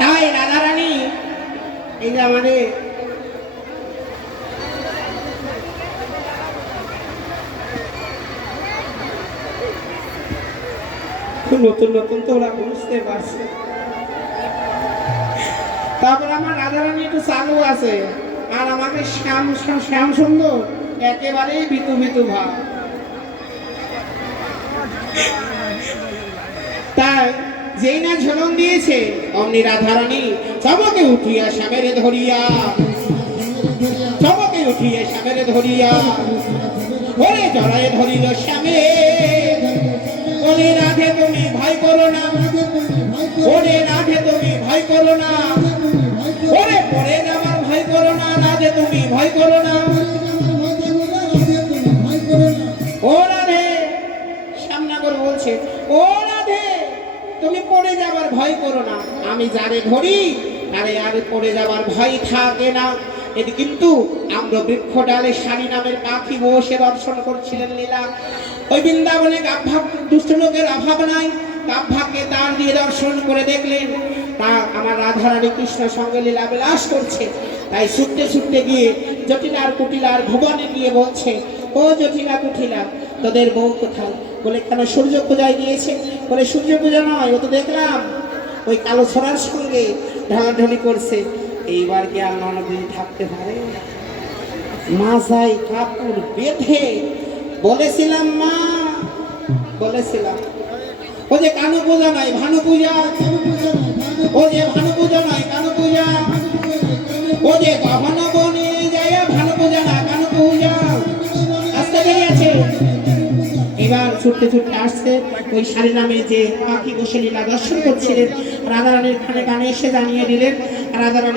তাই রাধারানী এই যে আমাদের নতুন নতুন তো ওরা বুঝতে পারছে। তারপর আমার রাধারানী একটু চালু আছে। আর আমাকে শ্যাম শ্যাম সুন্দর, একেবারেই বিতু বিতু ভাব। তাই যেই না ঝলন দিয়েছে, অমনি রাধারানী চমকে উঠিয়া শ্যামেরে ধরিয়া, চমকে উঠিয়া শ্যামেরে ধরিয়া ওরে জড়ায় ধরিল শ্যামে। ওরে রাধে তুমি ভয় করো না। ওরে রাধে তুমি ভয় করো না। ওরে পরে যাবার ভয় করো না রাধে তুমি ভয় করো না। ও রাধে, শ্যামনগর বলছে, ও তুমি যাবার ভয় করো না। আমি যারে ধরি, তারে আর পড়ে যাবার ভয় থাকে না। এটি কিন্তু আমরা বৃক্ষ ডালে শাড়ি নামের পাখি বসে দর্শন করছিলেন লীলা। ওই বৃন্দাবনে গাভা দুষ্ট লোকের অভাব নাই। গাভাকে তার দিয়ে দর্শন করে দেখলেন। তা আমার রাধারানী কৃষ্ণ সঙ্গে লীলা বিলাস করছে। তাই ছুটতে ছুটতে গিয়ে জটিলার কুটিলার ভুবনে গিয়ে বলছে, ও জটিলা কুটিলা, তোদের বউ কোথায়? বলে, কেন সূর্য পূজায় গিয়েছে? বলে, সূর্য পূজা নয়, ও তো দেখলাম। ওই কালো ছড়ার সঙ্গে ঢালাঢলি করছে। এইবার কি আর ননদিন থাকতে পারে? মাথায় কাপড় বেঁধে বলেছিলাম, মা, বলেছিলাম। ও যে কানু পূজা নাই, ভানু পূজা ও যে ভানু পূজা নাই, কানু পূজা। ও যে গহনা বনে যায়, ভানু পূজা না, কানু পূজা। আসতে বেরিয়েছে এবার ছুটতে ছুটতে আসছে ওই শাড়ি নামে যে পাখি বসে লীলা দর্শন করছিলেন। রাধারানীর খানে গানে এসে জানিয়ে দিলেন, রাধারানী